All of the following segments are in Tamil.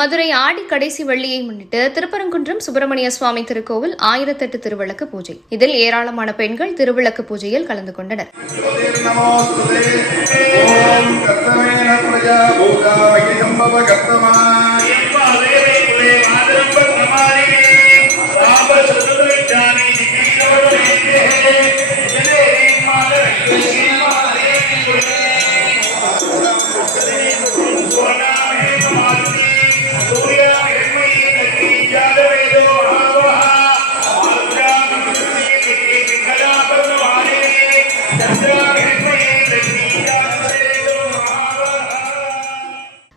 மதுரை ஆடி கடைசி வெள்ளியை முன்னிட்டு திருப்பரங்குன்றம் சுப்பிரமணிய சுவாமி திருக்கோவில் 1008 திருவிளக்கு பூஜை. இதில் ஏராளமான பெண்கள் திருவிளக்கு பூஜையில் கலந்து கொண்டனர்.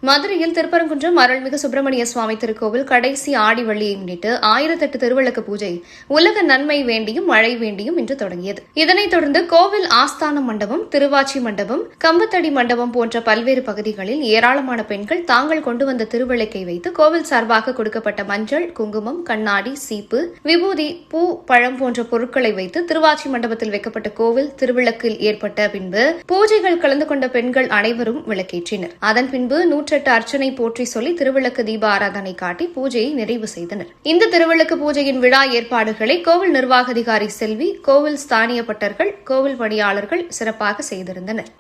மதுரையில் திருப்பரங்குன்றம் அருள்மிகு சுப்பிரமணிய சுவாமி திருக்கோவில் கடைசி ஆடி வெள்ளியை முன்னிட்டு 1008 திருவிளக்கு பூஜை உலக நன்மை வேண்டியும் மழை வேண்டியும் இன்று தொடங்கியது. இதனைத் தொடர்ந்து கோவில் ஆஸ்தான மண்டபம், திருவாச்சி மண்டபம், கம்பத்தடி மண்டபம் போன்ற பல்வேறு பகுதிகளில் ஏராளமான பெண்கள் தாங்கள் கொண்டு வந்த திருவிளக்கை வைத்து கோவில் சார்பாக கொடுக்கப்பட்ட மஞ்சள், குங்குமம், கண்ணாடி, சீப்பு, விபூதி, பூ, பழம் போன்ற பொருட்களை வைத்து திருவாச்சி மண்டபத்தில் வைக்கப்பட்ட கோவில் திருவிளக்கில் ஏற்பட்ட பின்பு பூஜைகள் கலந்து கொண்ட பெண்கள் அனைவரும் விளக்கேற்றினர். அதன் பின்பு 108 அர்ச்சனை போற்றி சொல்லி திருவிளக்கு தீப ஆராதனை காட்டி பூஜையை நிறைவு செய்தனர். இந்த திருவிளக்கு பூஜையின் விழா ஏற்பாடுகளை கோவில் நிர்வாக அதிகாரி செல்வி, கோவில் ஸ்தானிய பட்டர்கள், கோவில் பணியாளர்கள் சிறப்பாக செய்திருந்தனர்.